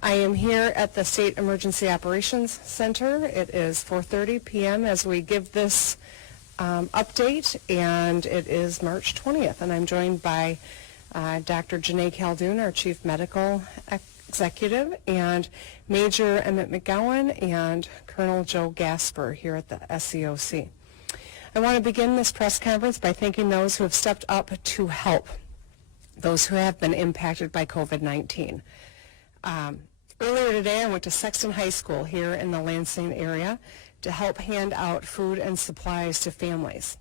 I am here at the State Emergency Operations Center. It is 4:30 p.m. as we give this update, and it is March 20th, and I'm joined by Dr. Janae Caldoun, our Chief Medical Executive, and Major Emmett McGowan and Colonel Joe Gasper here at the SEOC. I want to begin this press conference by thanking those who have stepped up to help those who have been impacted by COVID-19. Earlier today, I went to Sexton High School here in the Lansing area to help hand out food and supplies to families.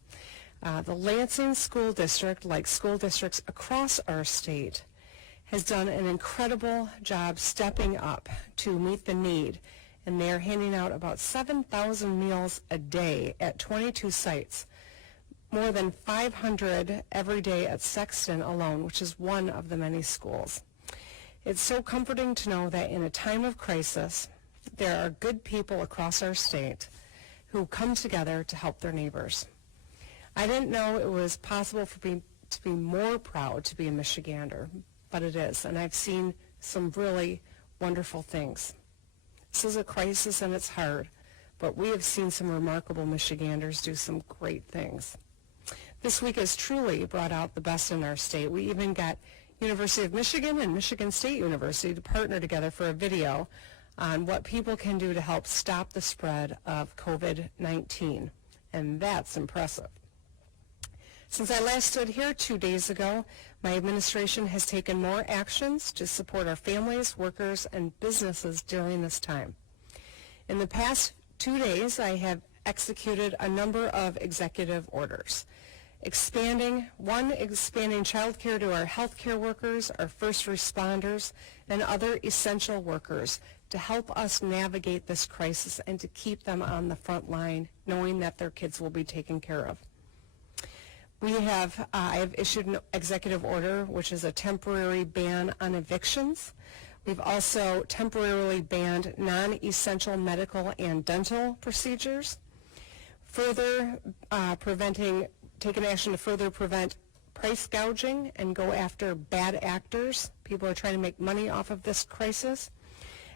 The Lansing School District, like school districts across our state, has done an incredible job stepping up to meet the need, and they are handing out about 7,000 meals a day at 22 sites, more than 500 every day at Sexton alone, which is one of the many schools. It's so comforting to know that in a time of crisis, there are good people across our state who come together to help their neighbors. I didn't know it was possible for me to be more proud to be a Michigander, but it is, and I've seen some really wonderful things. This is a crisis and it's hard, but we have seen some remarkable Michiganders do some great things. This week has truly brought out the best in our state. We even got University of Michigan and Michigan State University to partner together for a video on what people can do to help stop the spread of COVID-19, and that's impressive. Since I last stood here 2 days ago, my administration has taken more actions to support our families, workers, and businesses during this time. In the past 2 days, I have executed a number of executive orders. Expanding child care to our healthcare workers, our first responders, and other essential workers to help us navigate this crisis and to keep them on the front line, knowing that their kids will be taken care of. I have issued an executive order, which is a temporary ban on evictions. We've also temporarily banned non-essential medical and dental procedures, taken action to further prevent price gouging and go after bad actors. People are trying to make money off of this crisis.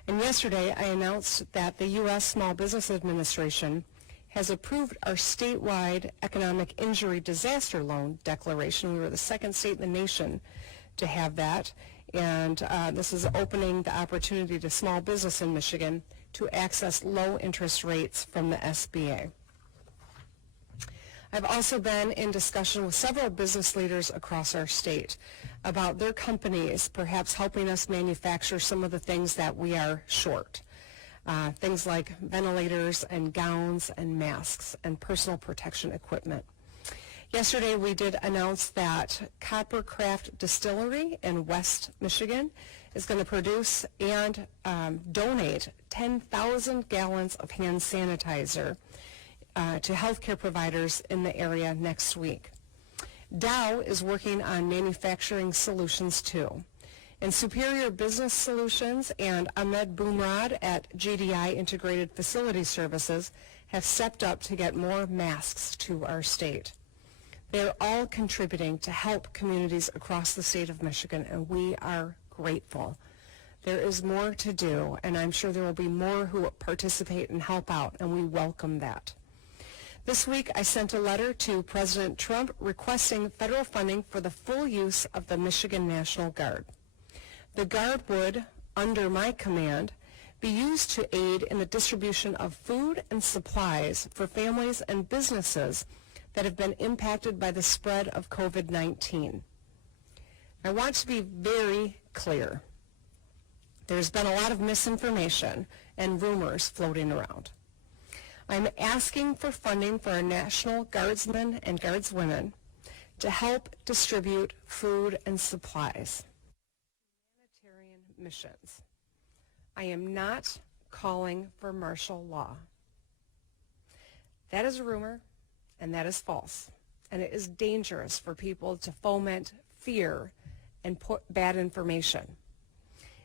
And yesterday, I announced that the U.S. Small Business Administration has approved our statewide economic injury disaster loan declaration. We were the second state in the nation to have that, and this is opening the opportunity to small business in Michigan to access low interest rates from the SBA. I've also been in discussion with several business leaders across our state about their companies perhaps helping us manufacture some of the things that we are short. Things like ventilators and gowns and masks and personal protection equipment. Yesterday we did announce that Coppercraft Distillery in West Michigan is going to produce and donate 10,000 gallons of hand sanitizer to healthcare providers in the area next week. Dow is working on manufacturing solutions too. And Superior Business Solutions and Ahmed Boomrad at GDI Integrated Facility Services have stepped up to get more masks to our state. They're all contributing to help communities across the state of Michigan, and we are grateful. There is more to do, and I'm sure there will be more who participate and help out, and we welcome that. This week, I sent a letter to President Trump requesting federal funding for the full use of the Michigan National Guard. The Guard would, under my command, be used to aid in the distribution of food and supplies for families and businesses that have been impacted by the spread of COVID-19. I want to be very clear. There's been a lot of misinformation and rumors floating around. I'm asking for funding for our National Guardsmen and Guardswomen to help distribute food and supplies. Humanitarian missions. I am not calling for martial law. That is a rumor, and that is false. And it is dangerous for people to foment fear and put bad information.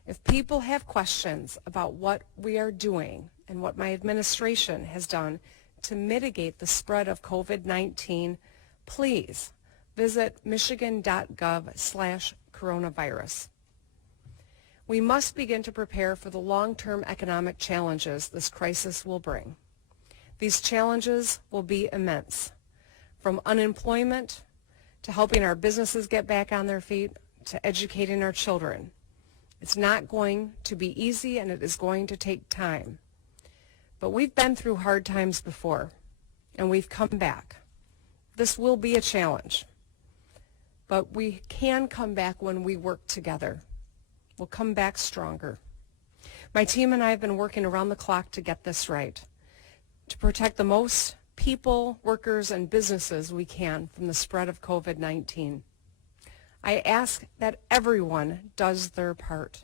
If people have questions about what we are doing and what my administration has done to mitigate the spread of COVID-19, please visit michigan.gov/coronavirus. We must begin to prepare for the long-term economic challenges this crisis will bring. These challenges will be immense, from unemployment to helping our businesses get back on their feet to educating our children. It's not going to be easy, and it is going to take time. But we've been through hard times before, and we've come back. This will be a challenge, but we can come back when we work together. We'll come back stronger. My team and I have been working around the clock to get this right, to protect the most people, workers, and businesses we can from the spread of COVID-19. I ask that everyone does their part.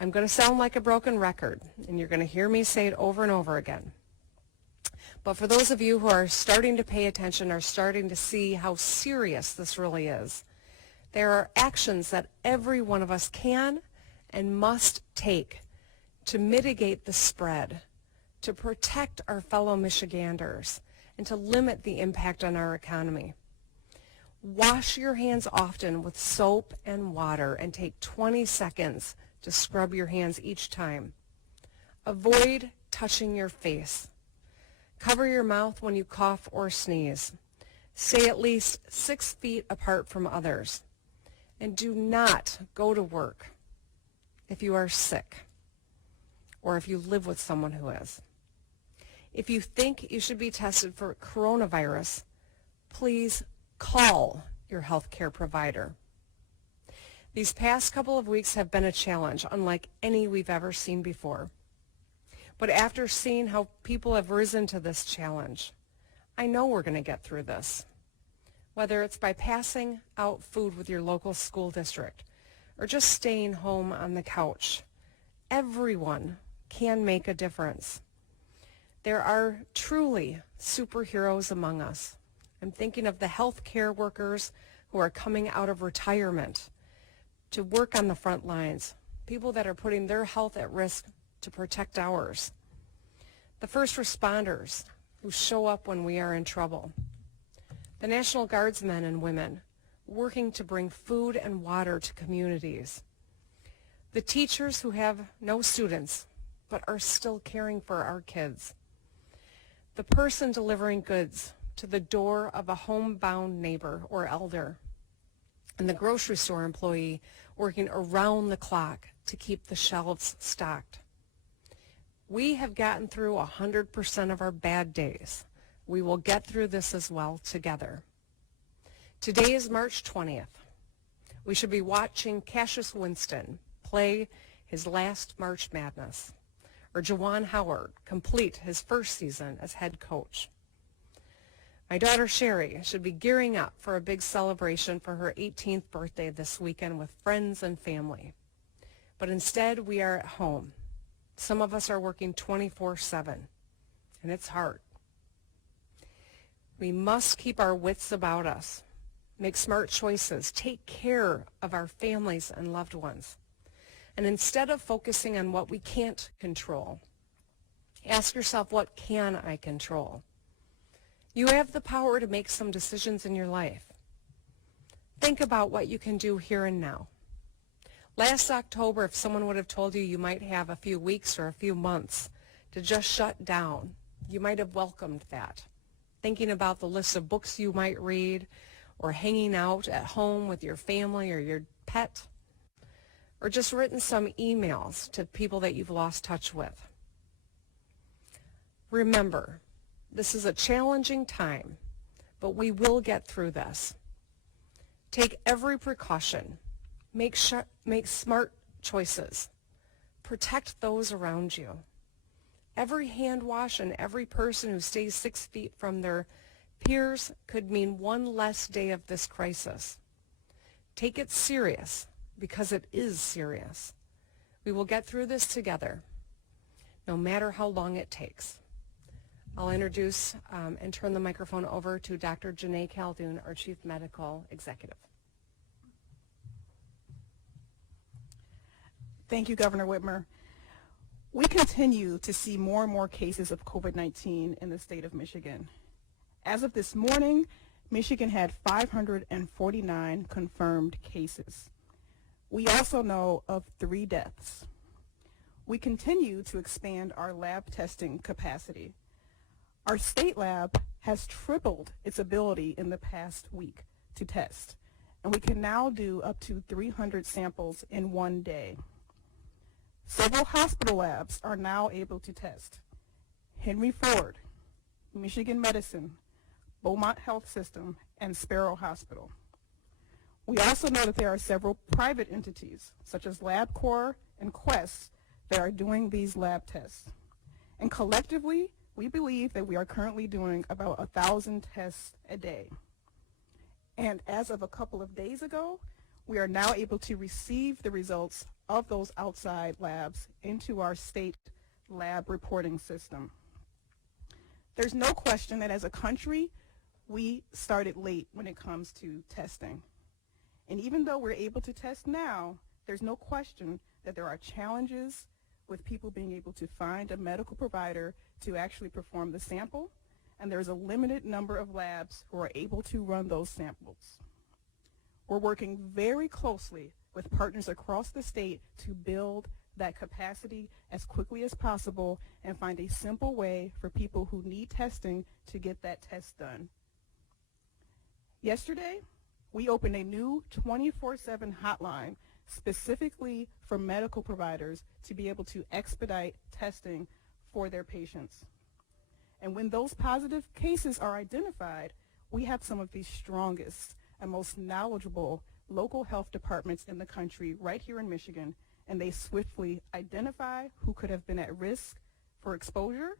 I'm going to sound like a broken record, and you're going to hear me say it over and over again. But for those of you who are starting to pay attention, are starting to see how serious this really is, there are actions that every one of us can and must take to mitigate the spread, to protect our fellow Michiganders, and to limit the impact on our economy. Wash your hands often with soap and water and take 20 seconds to scrub your hands each time. Avoid touching your face. Cover your mouth when you cough or sneeze. Stay at least 6 feet apart from others. And do not go to work if you are sick or if you live with someone who is. If you think you should be tested for coronavirus, please call your healthcare provider. These past couple of weeks have been a challenge unlike any we've ever seen before. But after seeing how people have risen to this challenge, I know we're going to get through this. Whether it's by passing out food with your local school district or just staying home on the couch, everyone can make a difference. There are truly superheroes among us. I'm thinking of the healthcare workers who are coming out of retirement to work on the front lines, people that are putting their health at risk to protect ours. The first responders who show up when we are in trouble. The National Guardsmen and women working to bring food and water to communities. The teachers who have no students but are still caring for our kids. The person delivering goods to the door of a homebound neighbor or elder. And the grocery store employee working around the clock to keep the shelves stocked. We have gotten through 100% of our bad days. We will get through this as well together. Today is March 20th. We should be watching Cassius Winston play his last March Madness, or Juwan Howard complete his first season as head coach. My daughter Sherry should be gearing up for a big celebration for her 18th birthday this weekend with friends and family. But instead, we are at home. Some of us are working 24/7, and it's hard. We must keep our wits about us, make smart choices, take care of our families and loved ones. And instead of focusing on what we can't control, ask yourself, what can I control? You have the power to make some decisions in your life. Think about what you can do here and now. Last October, if someone would have told you you might have a few weeks or a few months to just shut down, you might have welcomed that. Thinking about the list of books you might read, or hanging out at home with your family or your pet, or just written some emails to people that you've lost touch with. Remember, this is a challenging time, but we will get through this. Take every precaution. Make smart choices. Protect those around you. Every hand wash and every person who stays 6 feet from their peers could mean one less day of this crisis. Take it serious, because it is serious. We will get through this together, no matter how long it takes. I'll introduce and turn the microphone over to Dr. Janae Caldoun, our Chief Medical Executive. Thank you, Governor Whitmer. We continue to see more and more cases of COVID-19 in the state of Michigan. As of this morning, Michigan had 549 confirmed cases. We also know of 3 deaths. We continue to expand our lab testing capacity. Our state lab has tripled its ability in the past week to test, and we can now do up to 300 samples in one day. Several hospital labs are now able to test. Henry Ford, Michigan Medicine, Beaumont Health System, and Sparrow Hospital. We also know that there are several private entities, such as LabCorp and Quest, that are doing these lab tests. And collectively, we believe that we are currently doing about 1,000 tests a day. And as of a couple of days ago, we are now able to receive the results of those outside labs into our state lab reporting system. There's no question that as a country, we started late when it comes to testing. And even though we're able to test now, there's no question that there are challenges with people being able to find a medical provider to actually perform the sample, and there's a limited number of labs who are able to run those samples. We're working very closely with partners across the state to build that capacity as quickly as possible and find a simple way for people who need testing to get that test done. Yesterday, we opened a new 24/7 hotline specifically for medical providers to be able to expedite testing for their patients. And when those positive cases are identified, we have some of the strongest and most knowledgeable local health departments in the country right here in Michigan, and they swiftly identify who could have been at risk for exposure,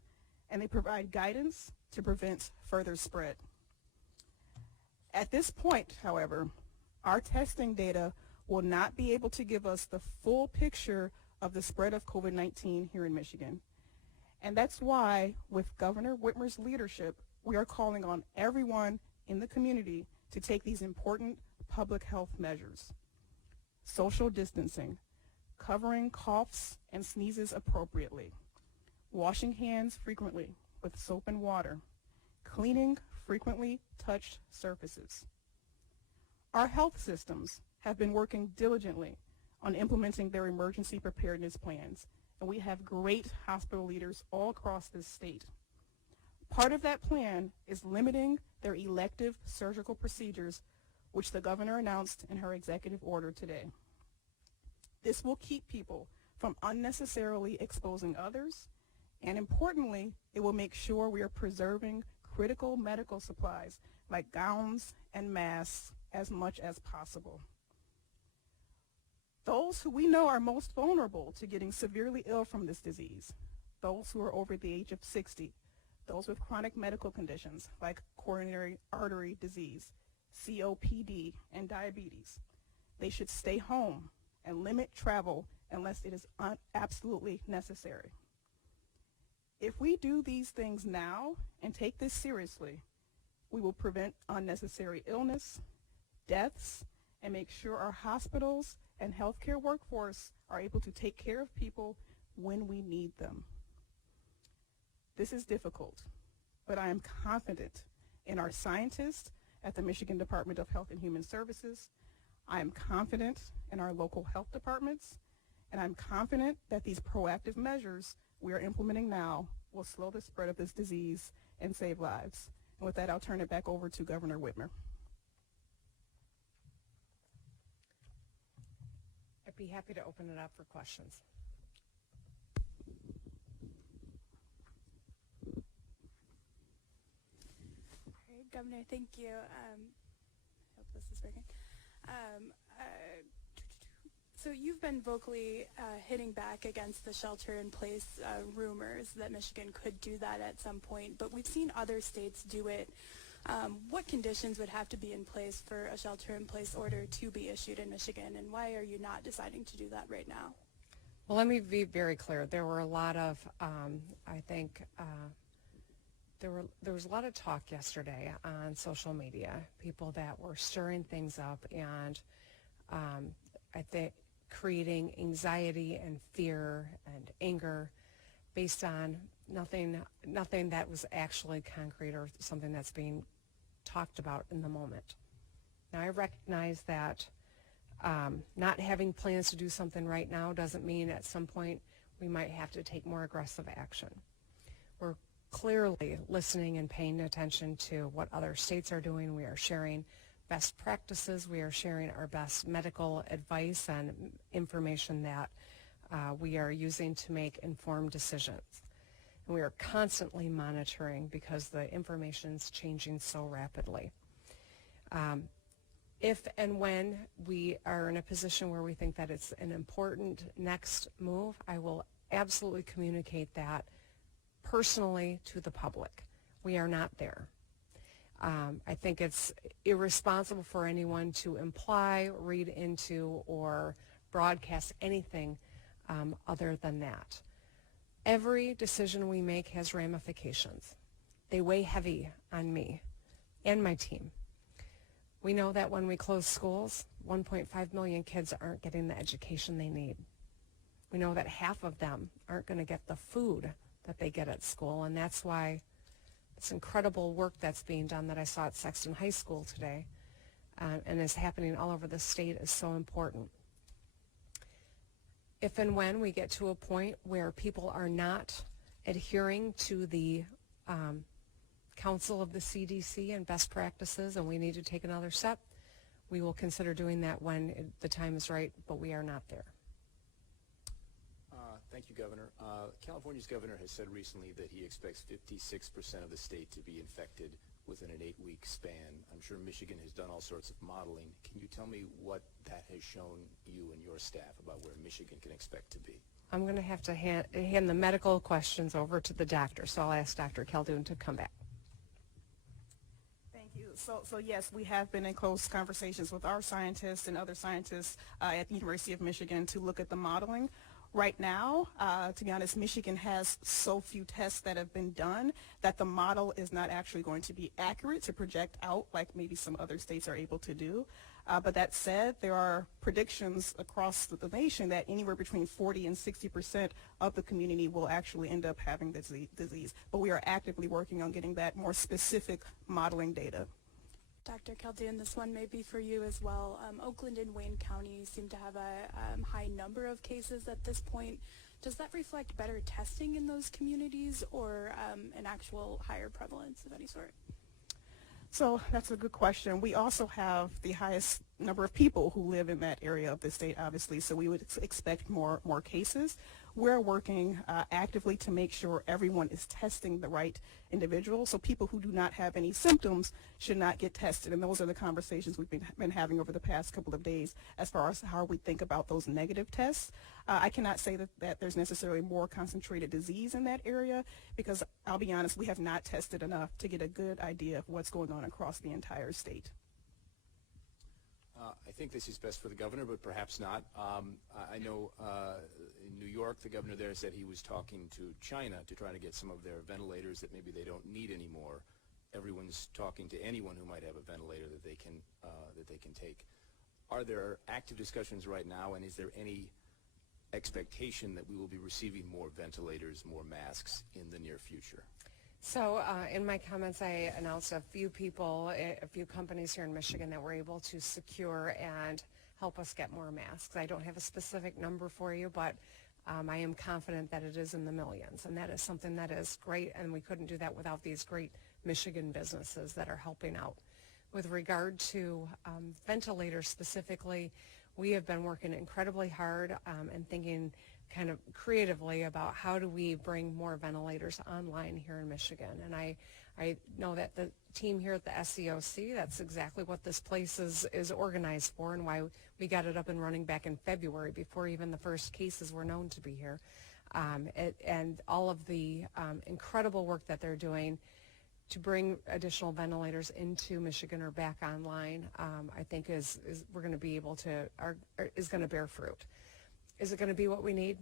and they provide guidance to prevent further spread. At this point, however, our testing data will not be able to give us the full picture of the spread of COVID-19 here in Michigan. And that's why, with Governor Whitmer's leadership, we are calling on everyone in the community to take these important public health measures. Social distancing, covering coughs and sneezes appropriately, washing hands frequently with soap and water, cleaning frequently touched surfaces. Our health systems have been working diligently on implementing their emergency preparedness plans, and we have great hospital leaders all across this state. Part of that plan is limiting their elective surgical procedures, which the governor announced in her executive order today. This will keep people from unnecessarily exposing others, and importantly, it will make sure we are preserving critical medical supplies like gowns and masks as much as possible. Those who we know are most vulnerable to getting severely ill from this disease, those who are over the age of 60, those with chronic medical conditions like coronary artery disease, COPD, and diabetes, they should stay home and limit travel unless it is absolutely necessary. If we do these things now and take this seriously, we will prevent unnecessary illness, deaths, and make sure our hospitals and healthcare workforce are able to take care of people when we need them. This is difficult, but I am confident in our scientists at the Michigan Department of Health and Human Services. I am confident in our local health departments, and I'm confident that these proactive measures we are implementing now will slow the spread of this disease and save lives. And with that, I'll turn it back over to Governor Whitmer. I'd be happy to open it up for questions. All right, Governor, thank you. Hope this is working. So you've been vocally hitting back against the shelter-in-place rumors that Michigan could do that at some point, but we've seen other states do it. What conditions would have to be in place for a shelter-in-place order to be issued in Michigan, and why are you not deciding to do that right now? Well, let me be very clear. There were a lot of, I think, there was a lot of talk yesterday on social media, people that were stirring things up and I think creating anxiety and fear and anger based on nothing that was actually concrete or something that's being talked about in the moment. Now, I recognize that Not having plans to do something right now doesn't mean at some point we might have to take more aggressive action. We're clearly listening and paying attention to what other states are doing. We are sharing best practices. We are sharing our best medical advice and information that we are using to make informed decisions. And we are constantly monitoring because the information is changing so rapidly. If and when we are in a position where we think that it's an important next move, I will absolutely communicate that personally to the public. We are not there. I think it's irresponsible for anyone to imply, read into, or broadcast anything other than that. Every decision we make has ramifications. They weigh heavy on me and my team. We know that when we close schools, 1.5 million kids aren't getting the education they need. We know that half of them aren't going to get the food that they get at school, and that's why this incredible work that's being done that I saw at Sexton High School today and is happening all over the state is so important. If and when we get to a point where people are not adhering to the counsel of the CDC and best practices and we need to take another step, we will consider doing that when the time is right, but we are not there. Thank you, Governor. California's governor has said recently that he expects 56% of the state to be infected within an 8-week span. I'm sure Michigan has done all sorts of modeling. Can you tell me what that has shown you and your staff about where Michigan can expect to be? I'm going to have to hand the medical questions over to the doctor, so I'll ask Dr. Khaldun to come back. Thank you. So yes, we have been in close conversations with our scientists and other scientists at the University of Michigan to look at the modeling. Right now, to be honest, Michigan has so few tests that have been done that the model is not actually going to be accurate to project out like maybe some other states are able to do. But that said, there are predictions across the nation that anywhere between 40 and 60% of the community will actually end up having this disease. But we are actively working on getting that more specific modeling data. Dr. Khaldun, this one may be for you as well. Oakland and Wayne County seem to have a high number of cases at this point. Does that reflect better testing in those communities or an actual higher prevalence of any sort? So that's a good question. We also have the highest number of people who live in that area of the state, obviously, so we would expect more cases. We're working actively to make sure everyone is testing the right individual, so people who do not have any symptoms should not get tested, and those are the conversations we've been having over the past couple of days as far as how we think about those negative tests. I cannot say that there's necessarily more concentrated disease in that area because, I'll be honest, we have not tested enough to get a good idea of what's going on across the entire state. I think this is best for the governor, but perhaps not. I know in New York, the governor there said he was talking to China to try to get some of their ventilators that maybe they don't need anymore. Everyone's talking to anyone who might have a ventilator that they can take. Are there active discussions right now, and is there any expectation that we will be receiving more ventilators, more masks in the near future? So in my comments, I announced a few people, a few companies here in Michigan that were able to secure and help us get more masks. I don't have a specific number for you, but I am confident that it is in the millions, and that is something that is great, and we couldn't do that without these great Michigan businesses that are helping out. With regard to ventilators specifically, we have been working incredibly hard and thinking kind of creatively about how do we bring more ventilators online here in Michigan. And I know that the team here at the SEOC, that's exactly what this place is organized for and why we got it up and running back in February before even the first cases were known to be here. And all of the incredible work that they're doing to bring additional ventilators into Michigan or back online, I think we're going to be able to, is going to bear fruit. Is it going to be what we need?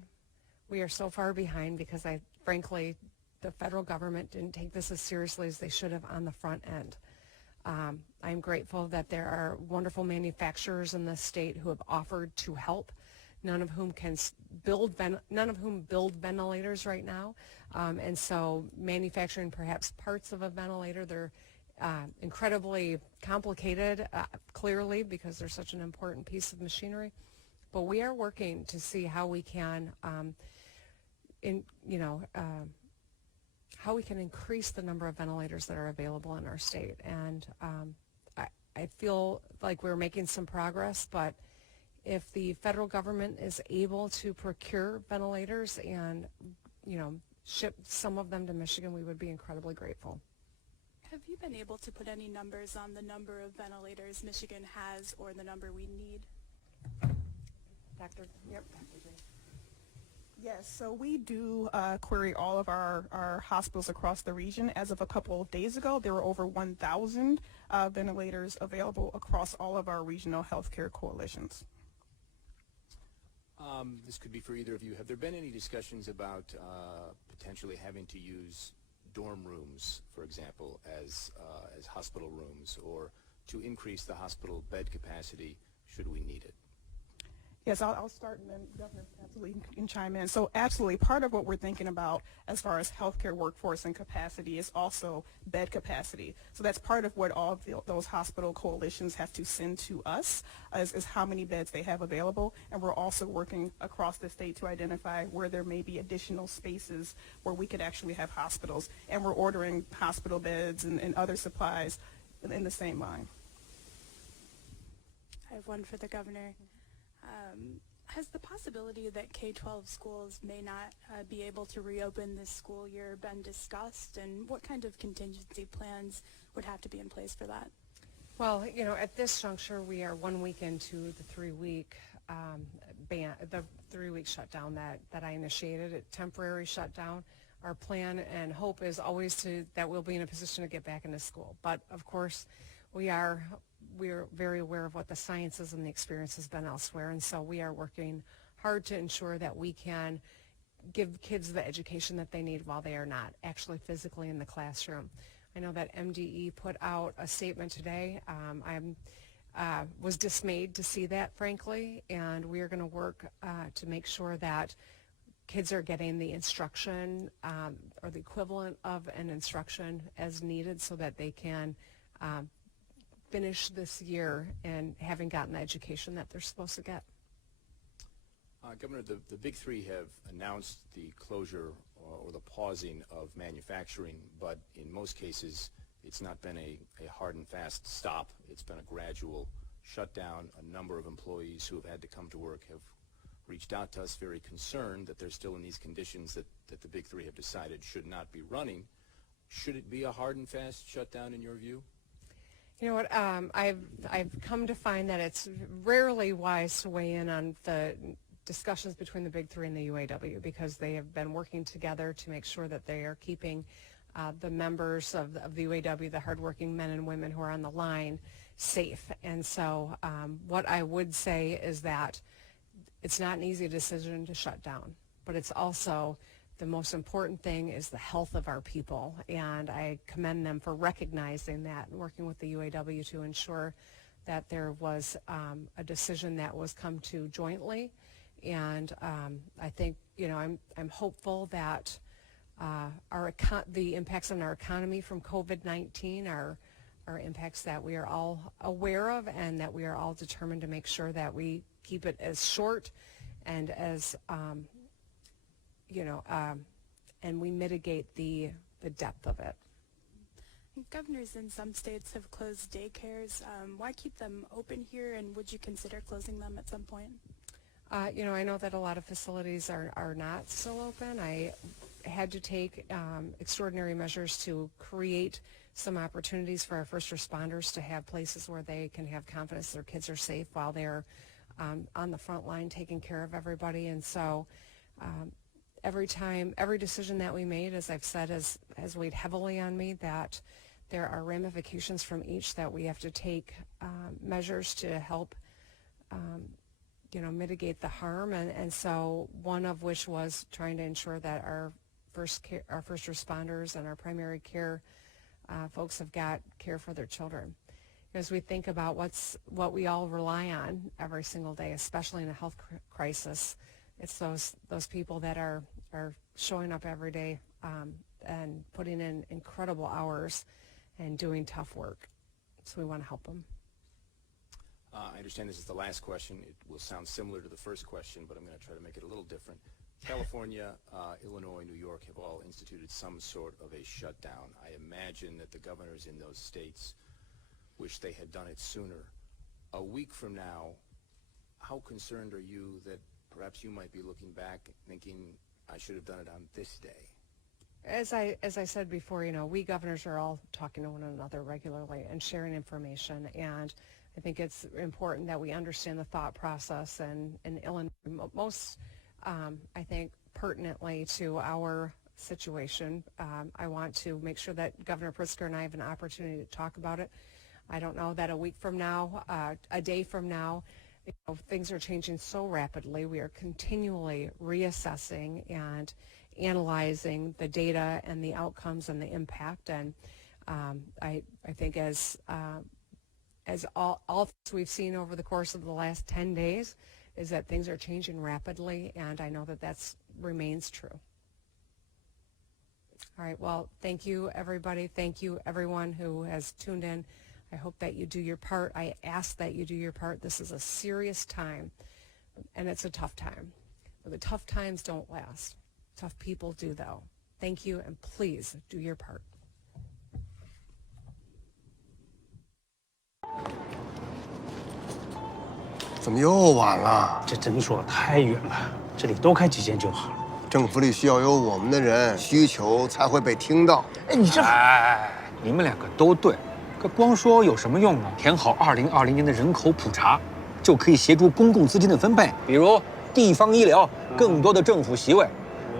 We are so far behind because frankly, the federal government didn't take this as seriously as they should have on the front end. I'm grateful that there are wonderful manufacturers in the state who have offered to help, none of whom build ventilators right now. And so manufacturing perhaps parts of a ventilator, they're incredibly complicated, clearly, because they're such an important piece of machinery. But we are working to see how we can, how we can increase the number of ventilators that are available in our state. And I feel like we're making some progress, but if the federal government is able to procure ventilators and, ship some of them to Michigan, we would be incredibly grateful. Have you been able to put any numbers on the number of ventilators Michigan has or the number we need? Doctor? Yep. Yes, so we do query all of our hospitals across the region. As of a couple of days ago, there were over 1,000 ventilators available across all of our regional healthcare coalitions. This could be for either of you. Have there been any discussions about potentially having to use dorm rooms, for example, as hospital rooms, or to increase the hospital bed capacity should we need it? Yes, I'll start and then Governor absolutely can chime in. So absolutely, part of what we're thinking about as far as healthcare workforce and capacity is also bed capacity. So that's part of what all of those hospital coalitions have to send to us is how many beds they have available. And we're also working across the state to identify where there may be additional spaces where we could actually have hospitals. And we're ordering hospital beds and other supplies in the same line. I have one for the governor. Has the possibility that K-12 schools may not be able to reopen this school year been discussed, and what kind of contingency plans would have to be in place for that? Well, at this juncture, we are 1 week into the 3-week ban, the 3-week shutdown that I initiated, a temporary shutdown. Our plan and hope is always that we'll be in a position to get back into school. But of course, we're very aware of what the science is and the experience has been elsewhere, and so we are working hard to ensure that we can give kids the education that they need while they are not actually physically in the classroom. I know that MDE put out a statement today. I was dismayed to see that, frankly, and we are going to work to make sure that kids are getting the instruction or the equivalent of an instruction as needed so that they can finish this year and having gotten the education that they're supposed to get. Governor, the Big Three have announced the closure or the pausing of manufacturing, but in most cases it's not been a hard and fast stop. It's been a gradual shutdown. A number of employees who have had to come to work have reached out to us very concerned that they're still in these conditions that the Big Three have decided should not be running. Should it be a hard and fast shutdown in your view? You know what, I've come to find that it's rarely wise to weigh in on the discussions between the Big Three and the UAW because they have been working together to make sure that they are keeping the members of the UAW, the hardworking men and women who are on the line, safe. And so what I would say is that it's not an easy decision to shut down, but it's also the most important thing is the health of our people, and I commend them for recognizing that and working with the UAW to ensure that there was a decision that was come to jointly. And I think, I'm hopeful that the impacts on our economy from COVID-19 are impacts that we are all aware of and that we are all determined to make sure that we keep it as short and as and we mitigate the depth of it. Governors in some states have closed daycares. Why keep them open here, and would you consider closing them at some point? I know that a lot of facilities are not still open. I had to take extraordinary measures to create some opportunities for our first responders to have places where they can have confidence their kids are safe while they're on the front line taking care of everybody. And so every decision that we made, as I've said, has weighed heavily on me, that there are ramifications from each that we have to take measures to help mitigate the harm, and so one of which was trying to ensure that our first responders and our primary care folks have got care for their children. As we think about what we all rely on every single day, especially in a health crisis, it's those people that are showing up every day and putting in incredible hours and doing tough work. So we want to help them. I understand this is the last question. It will sound similar to the first question, but I'm going to try to make it a little different. California, Illinois, New York have all instituted some sort of a shutdown. I imagine that the governors in those states wish they had done it sooner. A week from now, how concerned are you that perhaps you might be looking back thinking, I should have done it on this day? As I said before, we governors are all talking to one another regularly and sharing information, and I think it's important that we understand the thought process and in Illinois, most, I think, pertinently to our situation. I want to make sure that Governor Pritzker and I have an opportunity to talk about it. I don't know that a week from now, a day from now, things are changing so rapidly. We are continually reassessing and analyzing the data and the outcomes and the impact. And I think as all we've seen over the course of the last 10 days is that things are changing rapidly, and I know that remains true. All right, well, thank you, everybody. Thank you, everyone who has tuned in. I hope that you do your part. I ask that you do your part. This is a serious time, and it's a tough time. But the tough times don't last. Tough people do, though. Thank you, and please do your part. 怎么又晚了？这诊所太远了，这里多开几间就好了。政府里需要有我们的人，需求才会被听到。哎，你这……哎，你们两个都对，可光说有什么用呢？填好2020年的人口普查，就可以协助公共资金的分配，比如地方医疗、更多的政府席位。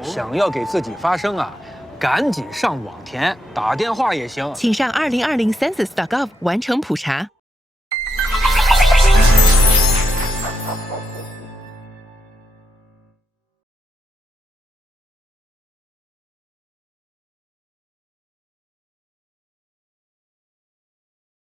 想要给自己发声啊，赶紧上网填，打电话也行。请上2020census.gov 完成普查。